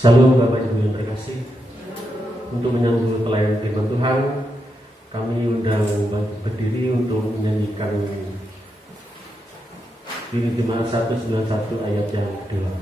Salam Bapak Ibu yang terkasih. Untuk menyambut pelayanan firman Tuhan, kami undang berdiri untuk menyanyikan Firman 191 ayat yang kedua.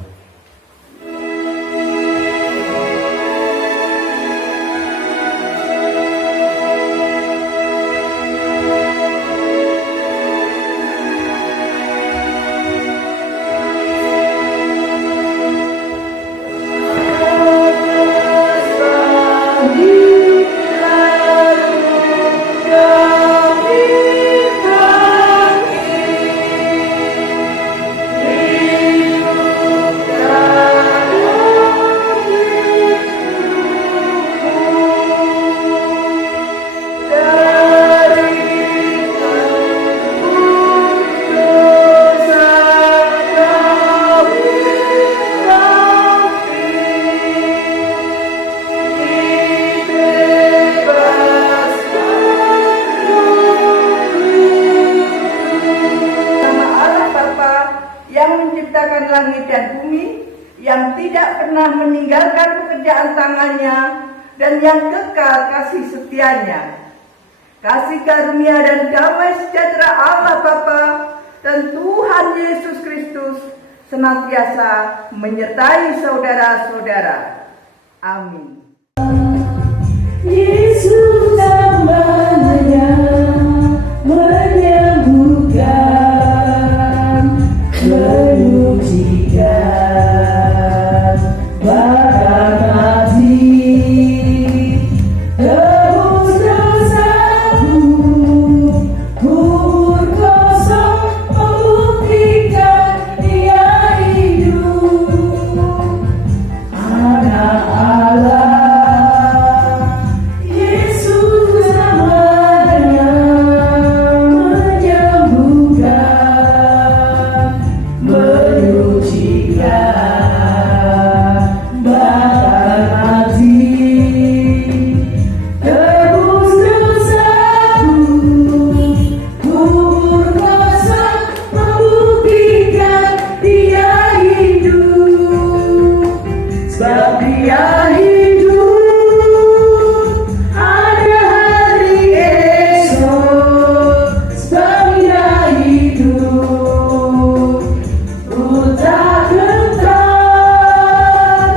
Langit dan bumi, yang tidak pernah meninggalkan pekerjaan tangannya, dan yang kekal kasih setianya. Kasih karunia dan damai sejahtera Allah Bapa dan Tuhan Yesus Kristus senantiasa menyertai saudara-saudara. Amin. Yesus namanya menyembuhkan, menyucikan, bahkan hati, tebus dosaku, kubur kosong membuktikan Dia hidup, Anak Allah. Yesus namanya menyembuhkan, menyucikan, bahkan hati, tebus dosaku, kubur kosong membuktikan Dia hidup, sebab Dia hidup, ada hari esok, sebab Dia hidup, ku tak gentar,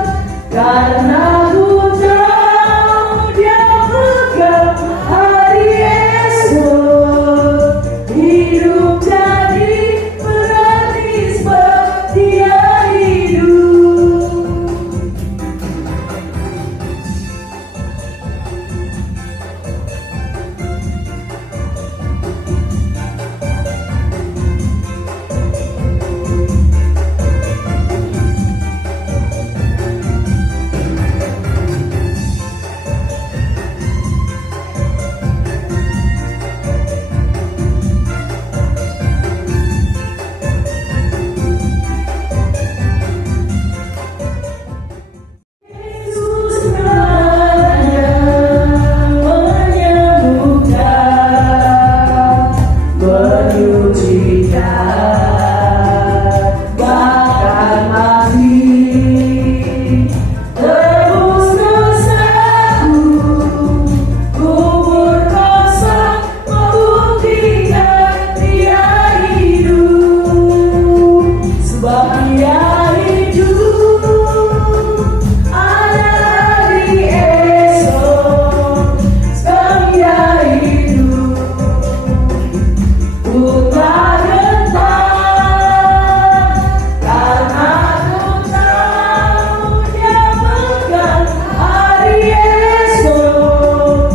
karena ku tahu Dia pegang hari esok. Hidup jadi berarti sebab Dia hidup. Yesus namanya menyembuhkan, menyucikan, bahkan mati, tebus dosaku, kubur kosong membuktikan Dia hidup, sebab Dia hidup, ada hari esok, sebab Dia hidup, ku tak gentar, karena ku tahu Dia pegang hari esok.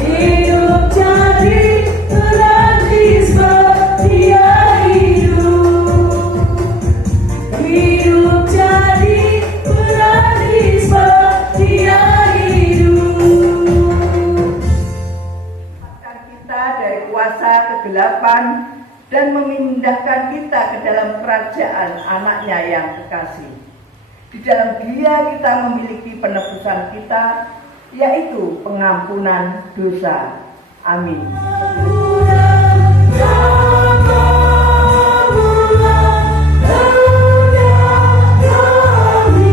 Hidup jadi berarti sebab Dia hidup, hidup jadi berarti sebab Dia hidup. Menyelamatkan kita dari kuasa kegelapan dan memindahkan kita ke dalam kerajaan anaknya yang kekasih. Di dalam Dia kita memiliki penebusan kita, yaitu pengampunan dosa. Amin. Kami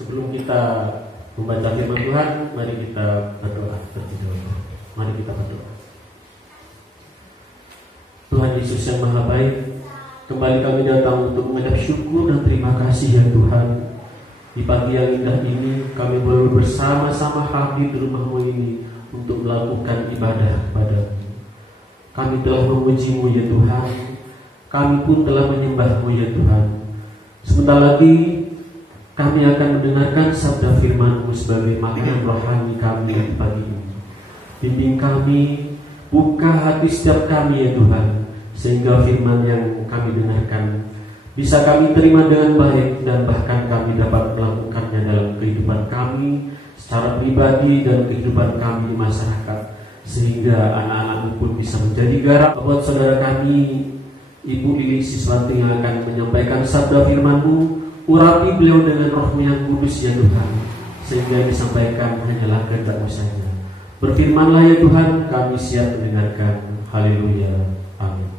Sebelum kita membaca firman Tuhan, mari kita berdoa terlebih dahulu. Mari kita berdoa. Tuhan Yesus yang Maha Baik, kembali kami datang untuk mengucap syukur dan terima kasih ya Tuhan. Di pagi yang indah ini kami boleh bersama-sama hadir di rumah-Mu ini untuk melakukan ibadah kepada-Mu. Kami telah memuji-Mu ya Tuhan. Kami pun telah menyembah-Mu ya Tuhan. Sebentar lagi kami akan mendengarkan sabda firman-Mu sebagai makanan rohani kami di pagi ini. Bimbing kami, buka hati setiap kami ya Tuhan, sehingga firman yang kami dengarkan bisa kami terima dengan baik dan bahkan kami dapat melakukannya dalam kehidupan kami secara pribadi dan kehidupan kami di masyarakat, sehingga anak-anak-Mu pun bisa menjadi garam buat saudara kami. Ibu Lili Siswanti yang akan menyampaikan sabda firman-Mu, urapi beliau dengan Roh-Mu yang kudus ya Tuhan, sehingga yang disampaikan hanyalah kehendak-Mu saja. Berfirmanlah ya Tuhan, kami siap mendengarkan. Haleluya. Amin.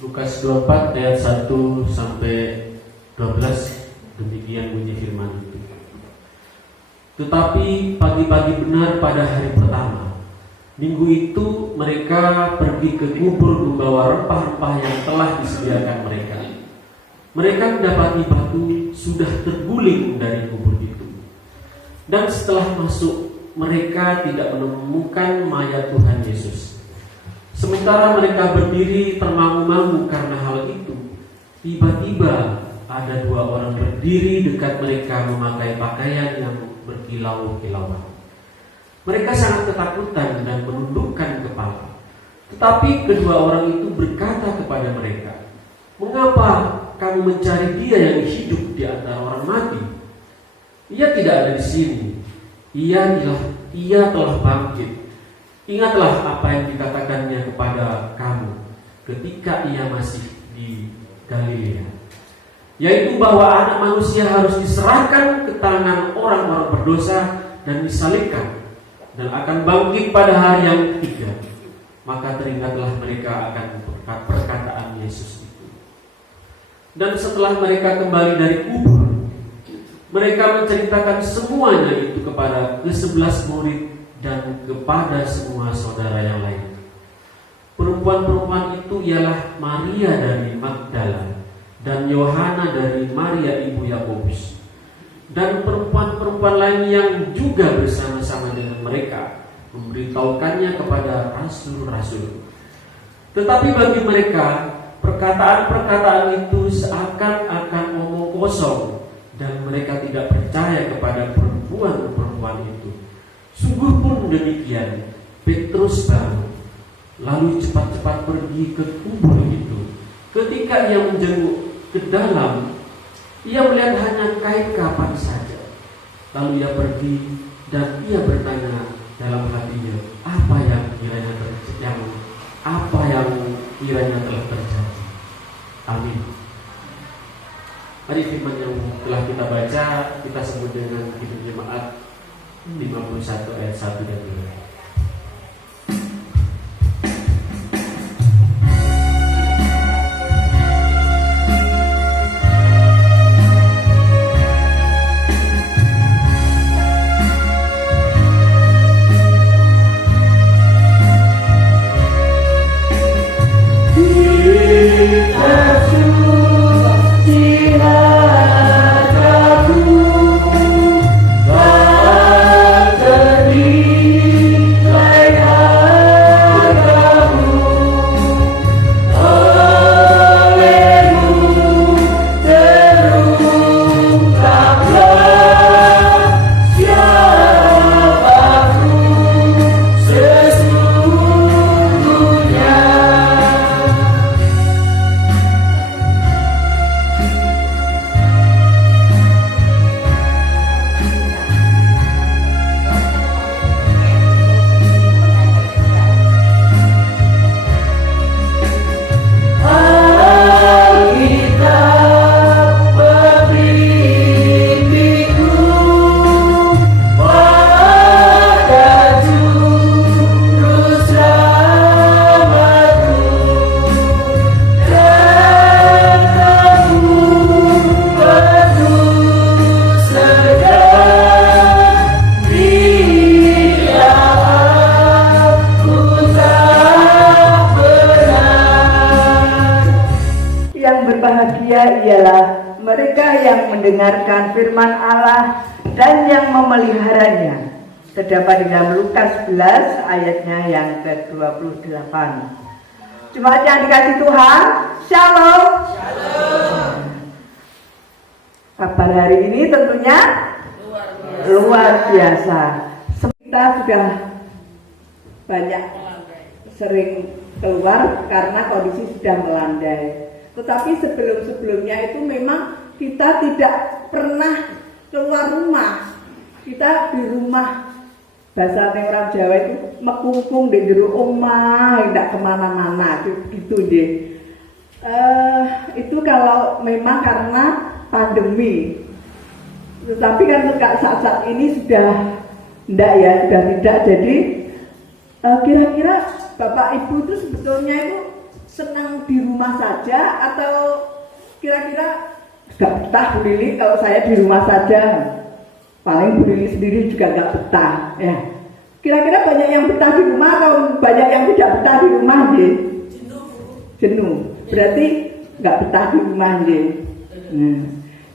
Lukas 24 ayat 1 sampai 12, demikian bunyi firman itu. Tetapi pagi-pagi benar pada hari pertama minggu itu, mereka pergi ke kubur membawa rempah-rempah yang telah disediakan mereka. Mereka mendapati batu sudah terguling dari kubur itu. Dan setelah masuk, mereka tidak menemukan mayat Tuhan Yesus. Sementara mereka berdiri termangu-mangu karena hal itu, tiba-tiba ada dua orang berdiri dekat mereka memakai pakaian yang berkilau-kilauan. Mereka sangat ketakutan dan menundukkan kepala. Tetapi kedua orang itu berkata kepada mereka, "Mengapa kamu mencari Dia yang hidup di antara orang mati? Ia tidak ada di sini. Ia telah bangkit. Ingatlah apa yang dikatakannya kepada kamu ketika Ia masih di Galilea, yaitu bahwa Anak Manusia harus diserahkan ke tangan orang-orang berdosa dan disalibkan, dan akan bangkit pada hari yang ketiga." Maka teringatlah mereka akan perkataan Yesus itu. Dan setelah mereka kembali dari kubur, mereka menceritakan semuanya itu kepada ke-11 murid dan kepada semua saudara yang lain. Perempuan-perempuan itu ialah Maria dari Magdala dan Yohana dari Maria ibu Yakobus, dan perempuan-perempuan lain yang juga bersama-sama dengan mereka memberitahukannya kepada rasul-rasul. Tetapi bagi mereka, perkataan-perkataan itu seakan-akan omong kosong, dan mereka tidak percaya kepada perempuan-perempuan itu. Sungguh pun demikian, Petrus bangun, lalu cepat-cepat pergi ke kubur itu. Ketika ia menjenguk ke dalam, ia melihat hanya kain kapan saja. Lalu ia pergi dan ia bertanya dalam hatinya, apa yang kiranya telah terjadi. Amin. Mari firman yang telah kita baca kita sebut dengan Hidup Jemaat 51 ayat 1 dan 2. Terdiri bahagia ialah mereka yang mendengarkan firman Allah dan yang memeliharanya. Terdapat di dalam Lukas 11 ayatnya yang ke-28. Jemaat yang dikasihi Tuhan, Shalom. Kabar hari ini tentunya luar biasa. Kita sudah banyak sering keluar karena kondisi sudah melandai. Tetapi sebelum-sebelumnya itu memang kita tidak pernah keluar rumah. Kita di rumah, bahasa orang Jawa itu mekungkung di jero omah, tidak kemana-mana gitu deh. Itu kalau memang karena pandemi. Tetapi kan saat-saat ini sudah tidak. Jadi kira-kira Bapak Ibu itu sebetulnya itu senang di rumah saja atau kira-kira gak betah Bu Lili kalau saya di rumah saja? Paling Bu Lili sendiri juga gak betah ya. Kira-kira banyak yang betah di rumah atau banyak yang tidak betah di rumah nggih? Jenuh. Berarti gak betah di rumah nggih.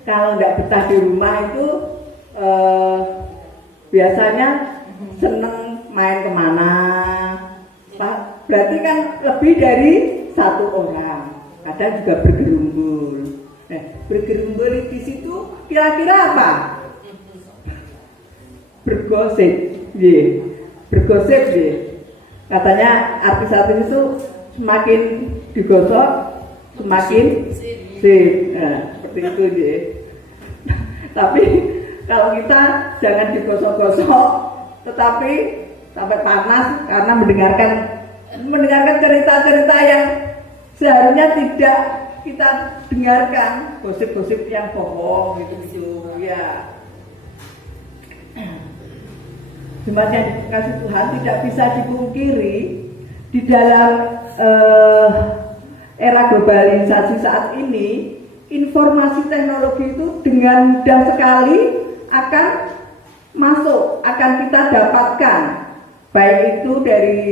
Kalau gak betah di rumah itu biasanya seneng main kemana? Berarti kan lebih dari satu orang, kadang juga bergerumbul. Bergerumbul di situ kira-kira apa? Bergosip, bergosip. Katanya artis-artis itu semakin digosok, semakin sip. Seperti itu Tapi kalau kita jangan digosok-gosok, tetapi sampai panas karena mendengarkan cerita-cerita yang seharusnya tidak kita dengarkan, gosip-gosip yang bohong gitu ya. Jemaat yang dikasihi Tuhan, tidak bisa dipungkiri di dalam era globalisasi saat ini, informasi teknologi itu dengan mudah sekali akan masuk, akan kita dapatkan, baik itu dari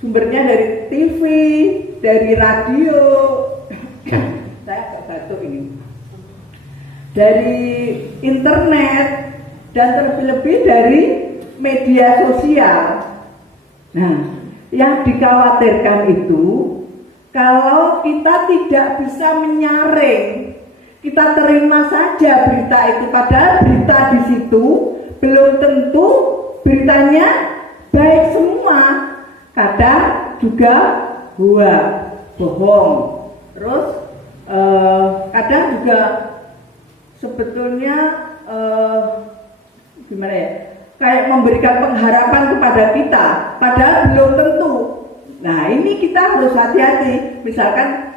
sumbernya dari TV, dari radio, saya agak batuk ini, dari internet, dan terlebih dari media sosial. Nah, yang dikhawatirkan itu kalau kita tidak bisa menyaring, kita terima saja berita itu, padahal berita di situ belum tentu beritanya baik semua. Kadang juga bohong. Terus kadang juga sebetulnya gimana ya? Kayak memberikan pengharapan kepada kita, padahal belum tentu. Nah, ini kita harus hati-hati. Misalkan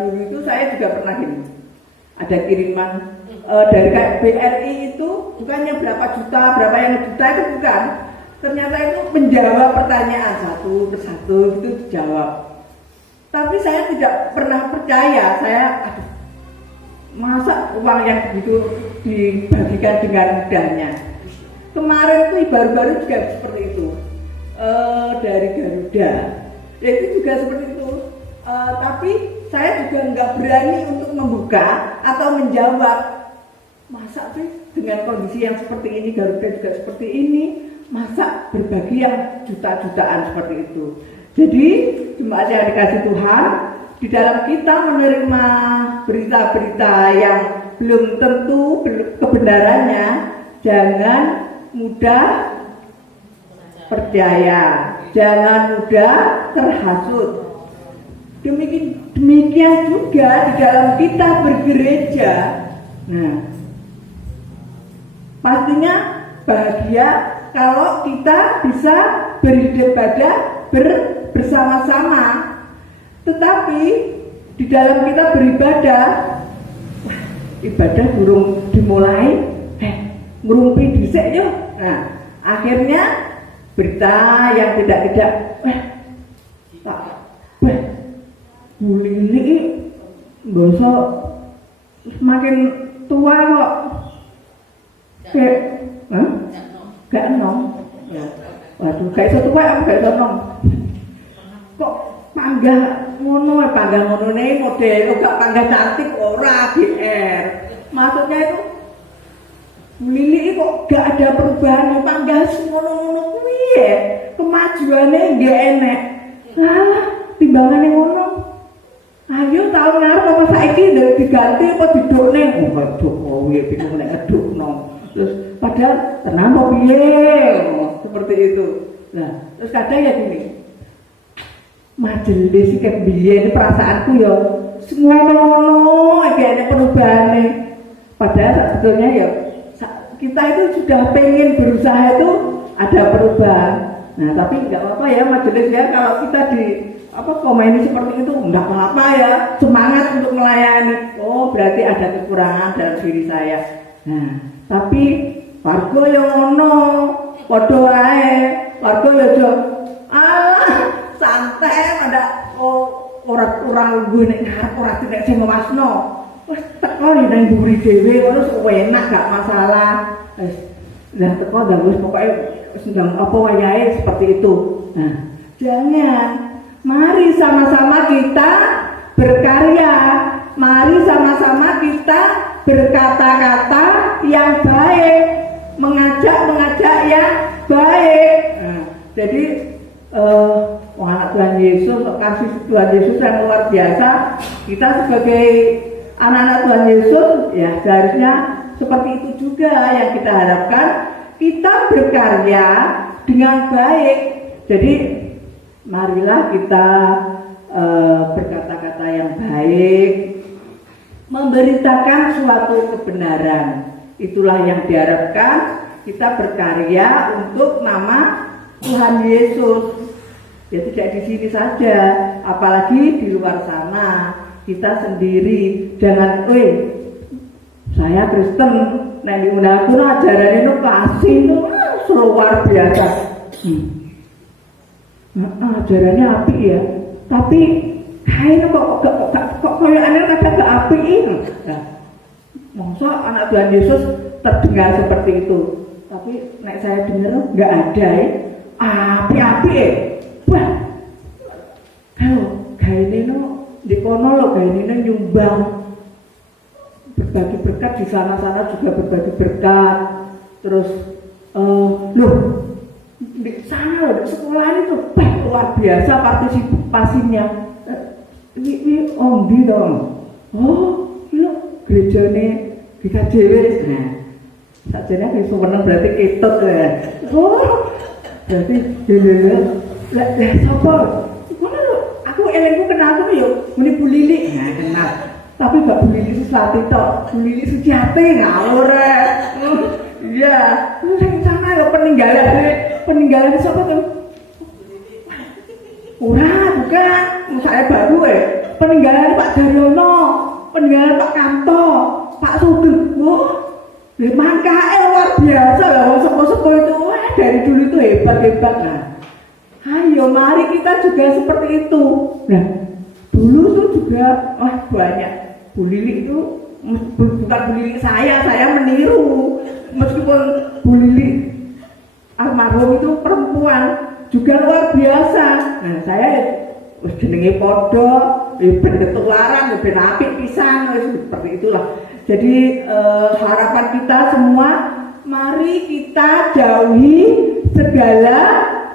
dulu itu saya juga pernah gini, ada kiriman dari kayak BRI itu bukannya berapa juta, berapa yang juta itu bukan. Ternyata itu menjawab pertanyaan satu persatu itu dijawab. Tapi saya tidak pernah percaya, masa uang yang begitu dibagikan dengan mudahnya. Kemarin itu baru-baru juga seperti itu, dari Garuda, itu juga seperti itu. Tapi saya juga nggak berani untuk membuka atau menjawab. Masa sih dengan kondisi yang seperti ini, Garuda juga seperti ini, masa berbagi yang juta-jutaan seperti itu. Jadi jemaat yang dikasihi Tuhan, di dalam kita menerima berita-berita yang belum tentu kebenarannya, jangan mudah percaya, jangan mudah terhasut. Demikian juga di dalam kita bergereja. Nah, pastinya bahagia kalau kita bisa beribadah bersama-sama. Tetapi di dalam kita beribadah, ibadah burung dimulai, ngerumpi dhisik yuk. Nah, akhirnya berita yang tidak Bu Lili gosok semakin tua kok. Gak enom. Waduh, gak iso tua, aku gak iso enom. Kok panggah ngono nih model gak panggah cantik ora GR. Maksudnya itu Bu Lili kok gak ada perubahan panggah ngono-ngono kuwi ya. Kemajuannya gak enek. Lah, timbangannya ngono. Ayo tahun ngarep apa saiki diganti apa didukne? Oh, Jokowi bingung nek ngedukno. Terus padahal tenang kok piye? Seperti itu. Nah, terus kadang ya gini. Majelis iki biyen perasaanku ya semua ngono iki ada perubahane. Padahal sebetulnya ya kita itu sudah pengen berusaha itu ada perubahan. Nah, tapi nggak apa-apa ya majelis ya kalau kita di komeni seperti itu nggak apa-apa ya, semangat untuk melayani. Oh, berarti ada kekurangan dalam diri saya. Nah, tapi warga yang ngono, padha wae. Warga ya aja santai ada orang gue nek ngarep ora nek sing ngewasno. Wis teko nang mburi dhewe terus enak gak masalah. Wis lah teko dah wis pokoke sedang apa wayahe seperti itu. Nah, jangan. Mari sama-sama kita berkarya. Mari sama-sama kita berkata-kata yang baik, mengajak yang baik. Nah, jadi anak Tuhan Yesus, kasih Tuhan Yesus yang luar biasa. Kita sebagai anak-anak Tuhan Yesus ya seharusnya seperti itu juga yang kita harapkan. Kita berkarya dengan baik. Jadi marilah kita berkata-kata yang baik, memberitakan suatu kebenaran. Itulah yang diharapkan. Kita berkarya untuk nama Tuhan Yesus. Ya tidak di sini saja, apalagi di luar sana. Kita sendiri jangan, saya Kristen, nah di undang-undang ajaran itu kasih itu luar biasa. Ajarannya api ya, tapi kayaknya kok kayak aneh kadang gak api ini. Nah, masa anak Tuhan Yesus terdengar seperti itu, tapi nek saya dengar nggak ada api-api wah, kalau kayak ini di kono lo kayak ini nyumbang berbagi berkat di sana-sana juga berbagi berkat, terus di sana loh, di sekolah ini tuh luar biasa partisipasinya. Ini ombi dong. Oh, lo gereja ini di KJW. Nah, sajanya kayak sebenarnya berarti ketut ya. Oh, berarti lah siapa? Mana lo? Aku elengku kenal tuh yuk, ini Bu Lili. Nah, kenal. Tapi gak Bu Lili Suciati toh, Bu Lili Suciati ngawur. Iya, terus yang sana lo peninggalan siapa tuh? Bukan, saya baru peninggalan Pak Daryono, peninggalan Pak Kanto, Pak Sugeng. Wah, mangkae luar biasa lah, orang sepo-sepo itu dari dulu itu hebat-hebat lah. Ayo, mari kita juga seperti itu. Nah, dulu tuh juga banyak. Bu Lili itu bukan Bu Lili saya meniru. Meskipun Bu Lili almarhum itu perempuan juga luar biasa. Nah, saya jenenge podo, ben ketularan, ben apik pisan, seperti itulah. Jadi harapan kita semua, mari kita jauhi segala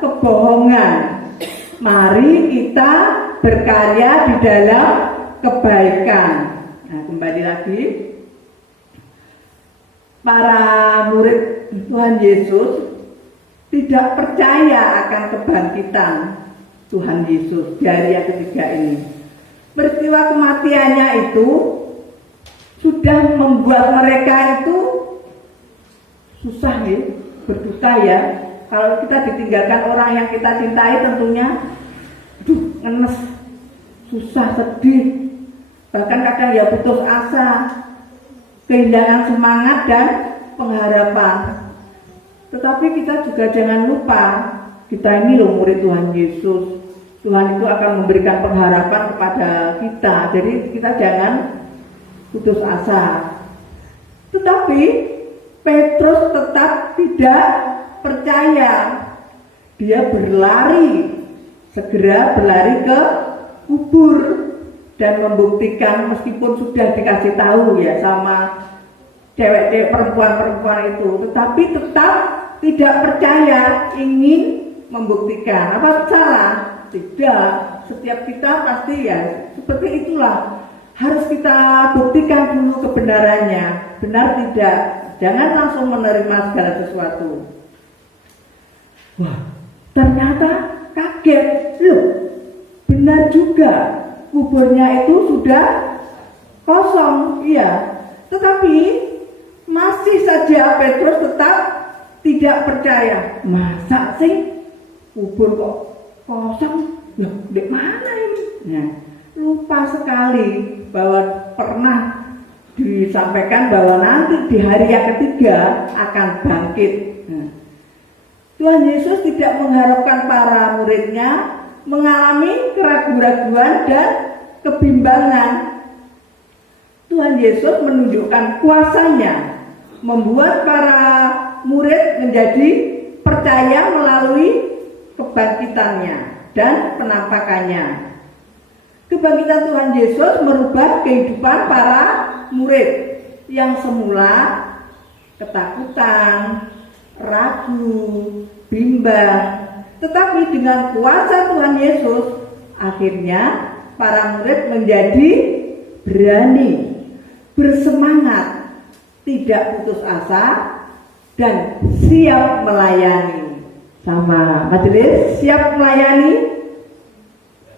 kebohongan. Mari kita berkarya di dalam kebaikan. Nah, kembali lagi, para murid Tuhan Yesus tidak percaya akan kebangkitan Tuhan Yesus di hari yang ketiga ini. Peristiwa kematiannya itu sudah membuat mereka itu susah ya, berduka ya. Kalau kita ditinggalkan orang yang kita cintai tentunya ngenes, susah, sedih, bahkan kadang ya putus asa, kehilangan semangat dan pengharapan. Tetapi kita juga jangan lupa, kita ini loh murid Tuhan Yesus. Tuhan itu akan memberikan pengharapan kepada kita. Jadi kita jangan putus asa. Tetapi Petrus tetap tidak percaya. Dia segera berlari ke kubur dan membuktikan meskipun sudah dikasih tahu ya sama cewek-cewek perempuan-perempuan itu, tetapi tetap tidak percaya, ingin membuktikan. Apa salah? Tidak. Setiap kita pasti ya seperti itulah. Harus kita buktikan dulu kebenarannya. Benar tidak? Jangan langsung menerima segala sesuatu. Wah, ternyata kaget. Loh, benar juga. Kuburnya itu sudah kosong. Iya. Tetapi masih saja Petrus tetap tidak percaya. Masa sih kubur kok kosong? Loh, di mana ini? Nah, lupa sekali bahwa pernah disampaikan bahwa nanti di hari yang ketiga akan bangkit. Nah, Tuhan Yesus tidak mengharapkan para muridnya mengalami keraguan-raguan dan kebimbangan. Tuhan Yesus menunjukkan kuasanya, membuat para murid menjadi percaya melalui kebangkitannya dan penampakannya. Kebangkitan Tuhan Yesus merubah kehidupan para murid yang semula ketakutan, ragu, bimbang. Tetapi dengan kuasa Tuhan Yesus, akhirnya para murid menjadi berani, bersemangat, tidak putus asa, dan siap melayani. Sama majelis, siap melayani?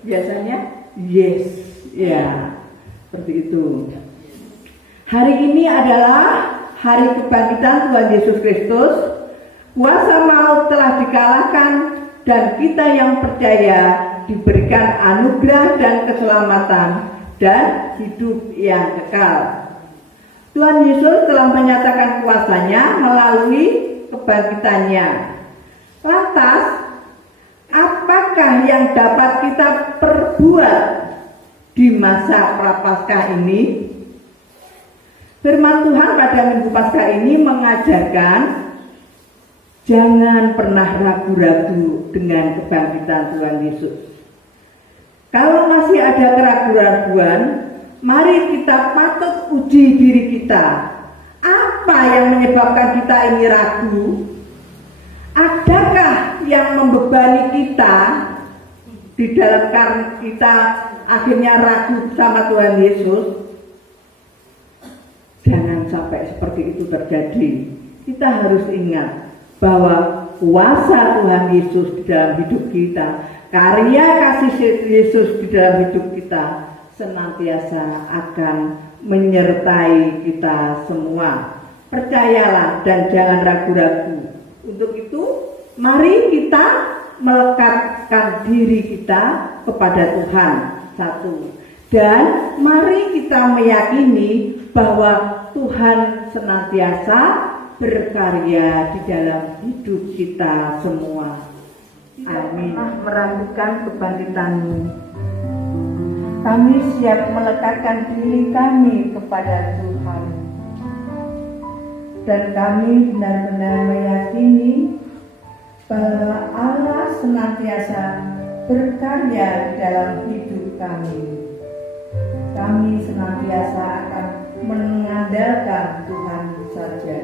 Biasanya yes, ya, seperti itu. Hari ini adalah hari kebangkitan Tuhan Yesus Kristus. Kuasa maut telah dikalahkan dan kita yang percaya diberikan anugerah dan keselamatan dan hidup yang kekal. Tuhan Yesus telah menyatakan kuasanya melalui kebangkitannya. Lantas, apakah yang dapat kita perbuat di masa prapaskah ini? Firman Tuhan pada Minggu Paskah ini mengajarkan jangan pernah ragu-ragu dengan kebangkitan Tuhan Yesus. Kalau masih ada keraguan-raguan, mari kita patut uji diri kita. Apa yang menyebabkan kita ini ragu? Adakah yang membebani kita di dalam karena kita akhirnya ragu sama Tuhan Yesus? Jangan sampai seperti itu terjadi. Kita harus ingat bahwa kuasa Tuhan Yesus di dalam hidup kita, karya kasih Yesus di dalam hidup kita senantiasa akan menyertai kita semua. Percayalah dan jangan ragu-ragu. Untuk itu, mari kita melekatkan diri kita kepada Tuhan. Satu. Dan mari kita meyakini bahwa Tuhan senantiasa berkarya di dalam hidup kita semua. Amin. Meragukan kebangkitan-Mu. Kami siap melekatkan diri kami kepada Tuhan. Dan kami benar-benar meyakini bahwa Allah senantiasa berkarya di dalam hidup kami. Kami senantiasa akan mengandalkan Tuhan saja.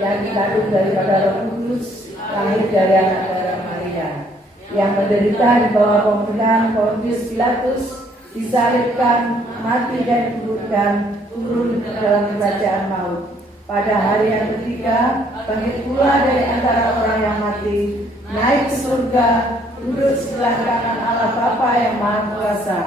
Yang dikandung daripada Roh Kudus, lahir dari anak darah Maria, yang menderita di bawah pemerintahan Pontius Pilatus, disalibkan, mati dan dikuburkan, turun ke dalam kerajaan maut. Pada hari yang ketiga, bangkit pula dari antara orang yang mati, naik ke surga, duduk sebelah kanan Allah Bapa yang Maha Kuasa,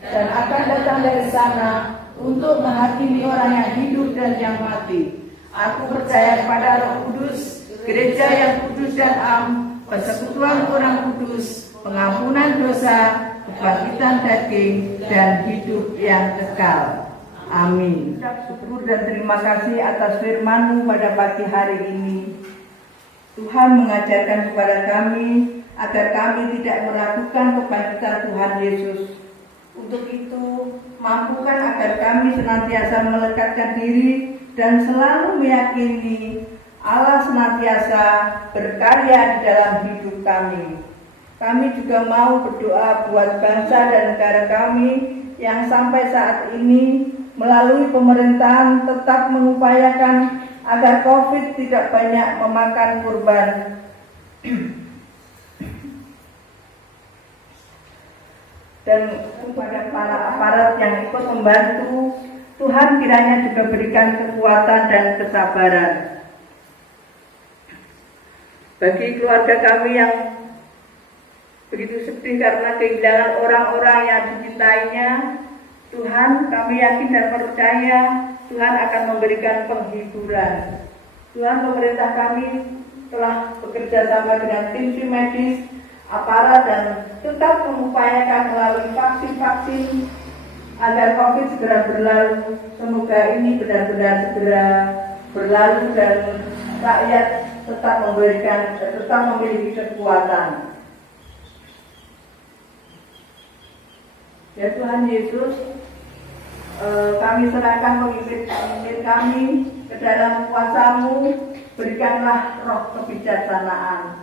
dan akan datang dari sana untuk menghakimi orang yang hidup dan yang mati. Aku percaya kepada Roh Kudus, gereja yang kudus dan am, persekutuan Orang Kudus, pengampunan dosa, kebangkitan daging, dan hidup yang kekal. Amin. Syukur dan terima kasih atas firman-Mu pada pagi hari ini. Tuhan mengajarkan kepada kami agar kami tidak meragukan kebangkitan Tuhan Yesus. Untuk itu, mampukan agar kami senantiasa melekatkan diri dan selalu meyakini Allah senantiasa berkarya di dalam hidup kami. Kami juga mau berdoa buat bangsa dan negara kami yang sampai saat ini melalui pemerintahan tetap mengupayakan agar COVID tidak banyak memakan korban. Dan kepada para aparat yang ikut membantu, Tuhan kiranya juga berikan kekuatan dan kesabaran. Bagi keluarga kami yang begitu sedih karena kehilangan orang-orang yang dicintainya, Tuhan, kami yakin dan percaya Tuhan akan memberikan penghiburan. Tuhan, pemerintah kami telah bekerja sama dengan tim medis, aparat, dan tetap mengupayakan melalui vaksin-vaksin agar COVID segera berlalu. Semoga ini benar-benar segera berlalu dan rakyat tetap memiliki kekuatan. Ya Tuhan Yesus, kami serahkan pemimpin kami ke dalam kuasa-Mu, berikanlah roh kebijaksanaan.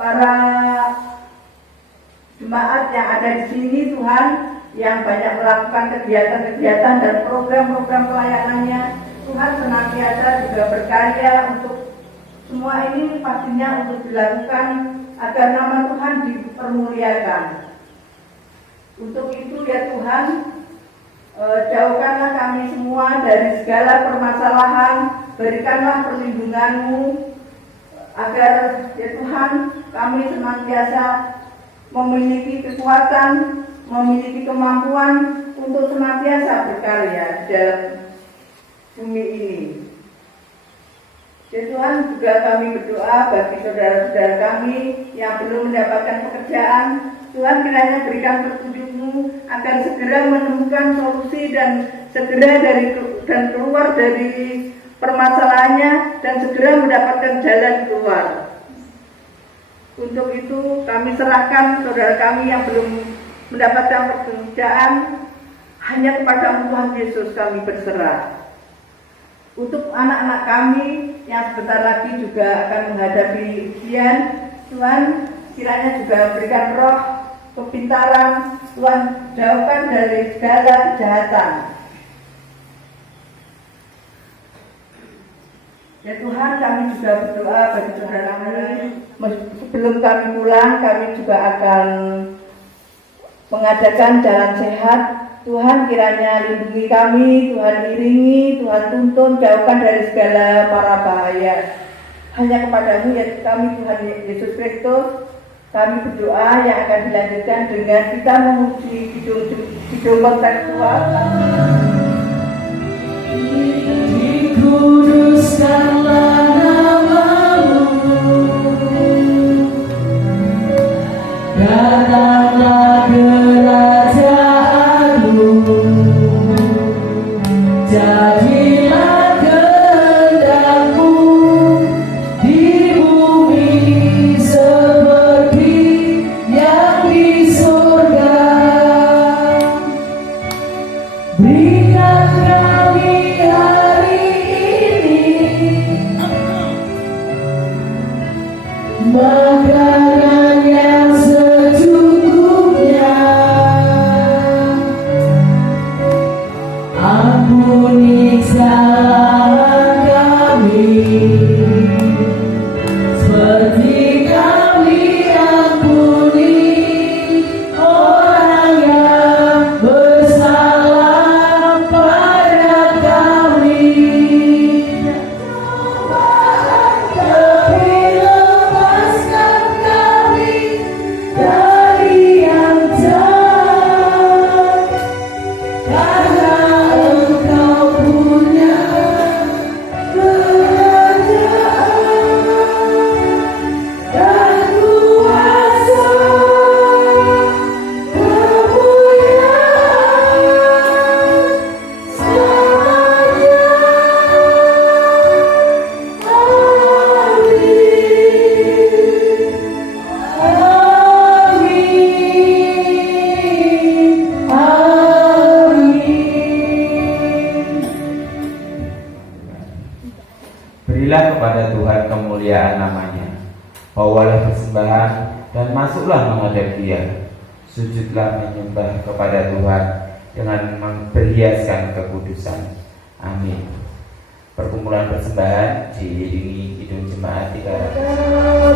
Para jemaat yang ada di sini Tuhan, yang banyak melakukan kegiatan-kegiatan dan program-program pelayanannya, Tuhan senantiasa juga berkarya untuk semua ini pastinya untuk dilakukan agar nama Tuhan dipermuliakan. Untuk itu ya Tuhan, jauhkanlah kami semua dari segala permasalahan, berikanlah perlindungan-Mu, agar ya Tuhan kami senantiasa memiliki kekuatan, memiliki kemampuan untuk senantiasa berkarya di dalam bumi ini. Ya Tuhan, juga kami berdoa bagi saudara-saudara kami yang belum mendapatkan pekerjaan. Tuhan kiranya berikan petunjuk-Mu agar segera menemukan solusi dan segera keluar dari permasalahannya dan segera mendapatkan jalan keluar. Untuk itu kami serahkan saudara kami yang belum mendapatkan pekerjaan, hanya kepada Tuhan Yesus kami berserah. Untuk anak-anak kami yang sebentar lagi juga akan menghadapi ujian, Tuhan kiranya juga berikan roh kepintaran, Tuhan jauhkan dari segala kejahatan. Ya Tuhan, kami juga berdoa bagi saudara kami. Sebelum kami pulang, kami juga akan mengadakan jalan sehat. Tuhan kiranya lindungi kami, Tuhan iringi, Tuhan tuntun, jauhkan dari segala para bahaya. Hanya kepada-Mu ya kami Tuhan Yesus Kristus, kami berdoa yang akan dilanjutkan dengan kita memuji kidung kontekstual. Dikuduskanlah nama-Mu, datanglah kerajaan-Mu, jadilah kehendak-Mu di bumi seperti yang di surga. Berikan kami hari makanan yang secukupnya, kepada Tuhan kemuliaan namanya. Bawalah persembahan dan masuklah menghadap Dia. Sujudlah menyembah kepada Tuhan dengan memperhiaskan kekudusan. Amin. Perkumpulan persembahan diiringi kidung jemaat 'Cause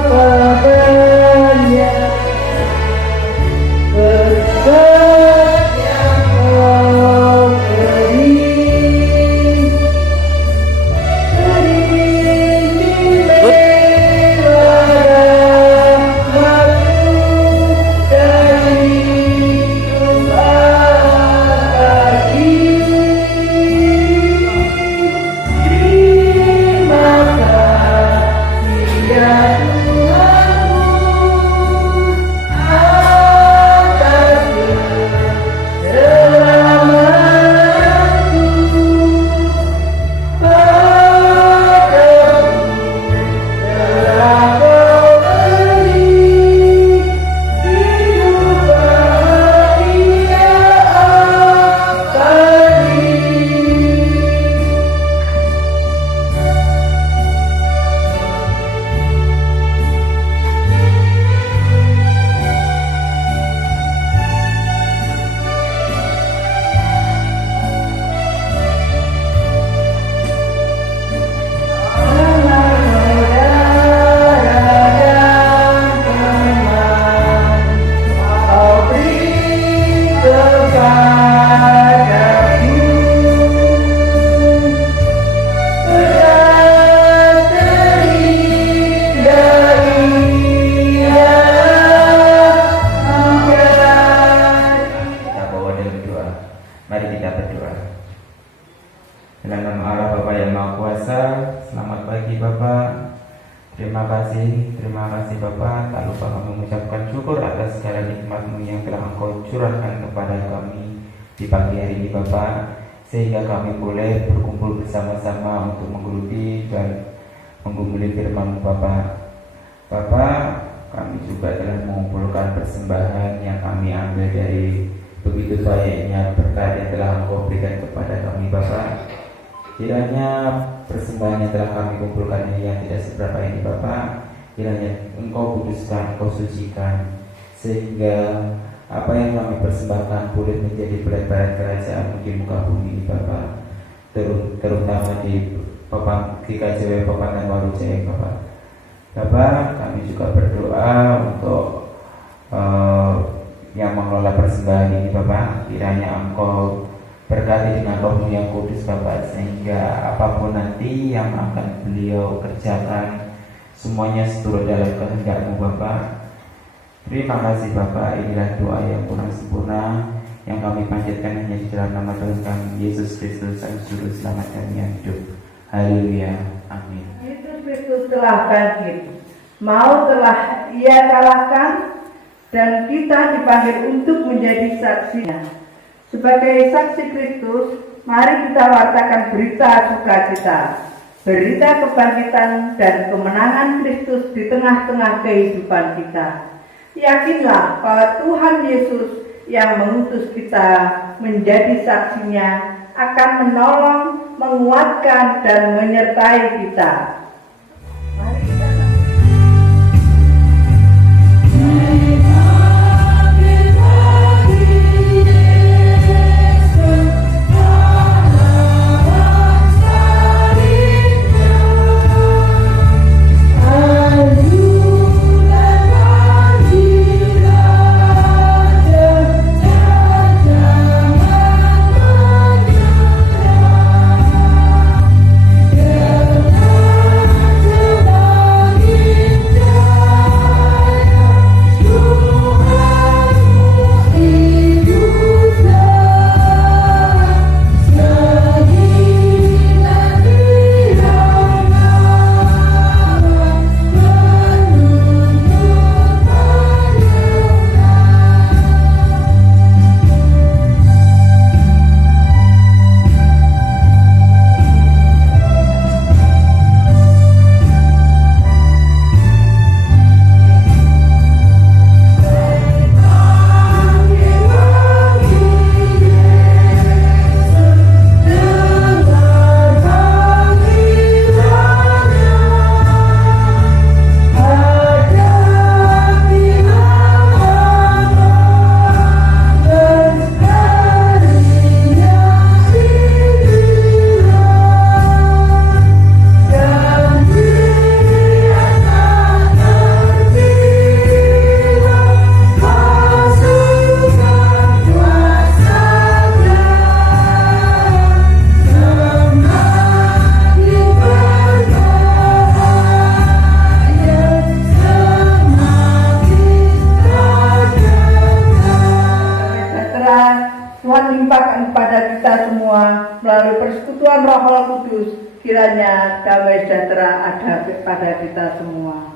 melalui persekutuan Roh Kudus, kiranya damai sejahtera ada pada kita semua.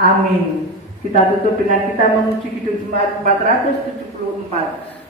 Amin. Kita tutup dengan kita memuji Kidung Jemaat 474.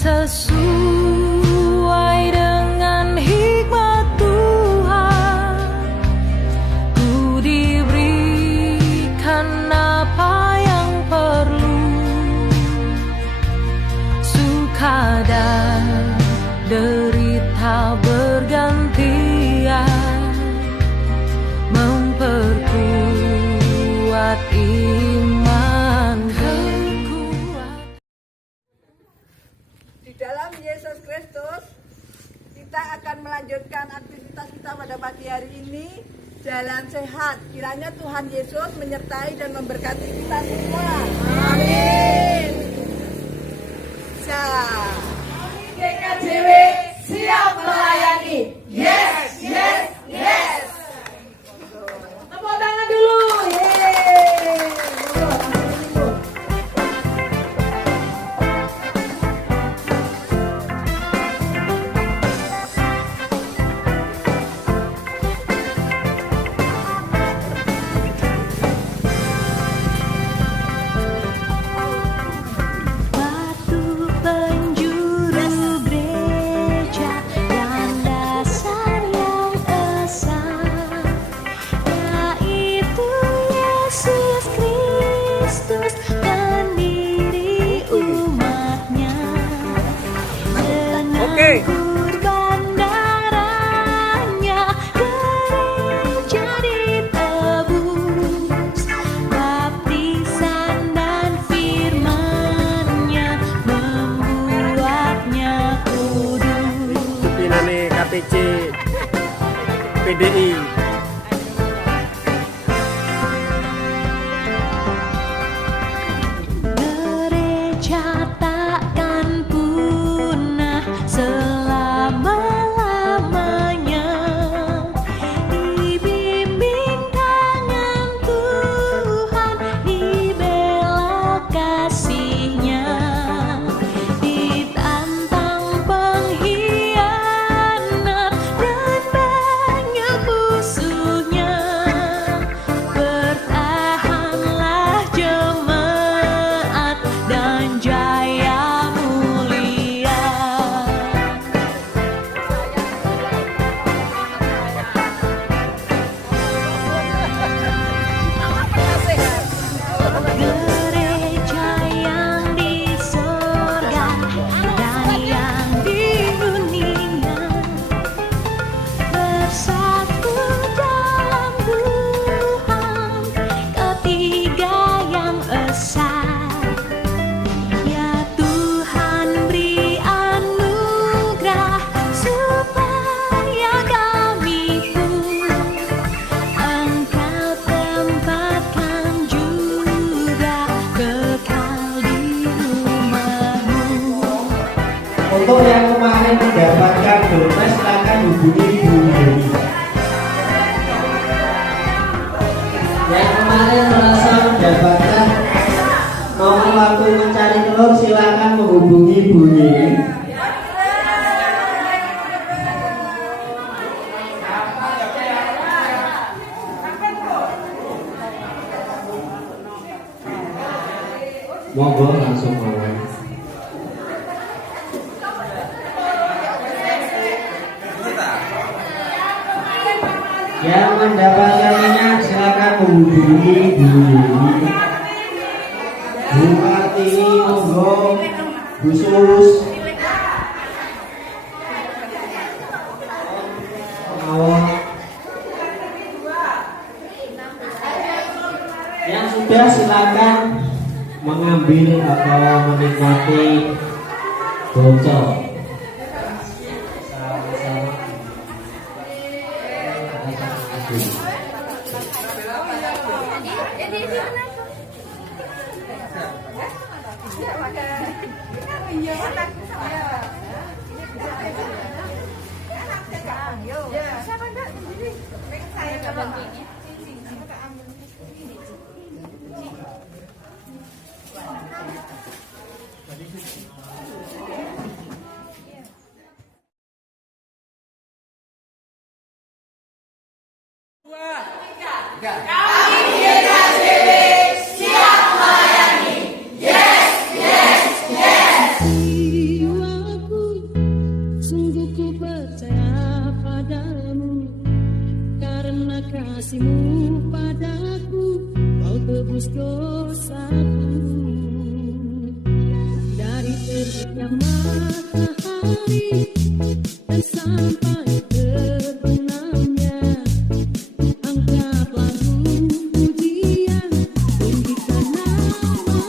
Sesuai dengan hikmat Tuhan, ku diberikan apa yang perlu, suka dan derita bergantian, memperkuat imanku. Di dalam Yesus Kristus, kita akan melanjutkan aktivitas kita pada pagi hari ini. Jalan sehat. Kiranya Tuhan Yesus menyertai dan memberkati kita semua. Amin. GKJW siap melayani. Yes, yes, yes. Tepuk tangan dulu. Yeay. KPC PDI. Gereja takkan punah selama-lamanya, dibimbing tangan Tuhan, dibela kasih-Nya, ditantang pengkhianat dan banyak musuhnya. Bertahanlah jemaat dan jaya mulia. Gereja yang di sorga dan yang di dunia bersatu dalam Tuhan, ketiga yang esa. Ya Tuhan, beri anugerah supaya kami pun Engkau tempatkan juga kekal di rumah-Mu. Untuk yang kemarin mendapatkan dompet silakan hubungi Ibu Yuni. Yang kemarin merasa mendapatkan momen waktu mencari telur silakan menghubungi Ibu Yuni. Monggo langsung mawon. Yang mendapatkannya silakan menghubungi Bu Yuni, Bu Kartini, monggo, Bu Sus, Mawon. Yang sudah silakan mengambil atau menikmati bocor. Jiwaku, sungguh ku percaya padamu, karena kasihmu padaku, kau tebus dosaku. Dari terbitnya matahari dan sampai terbenamnya, angkat lagu pujian, tinggikan namamu.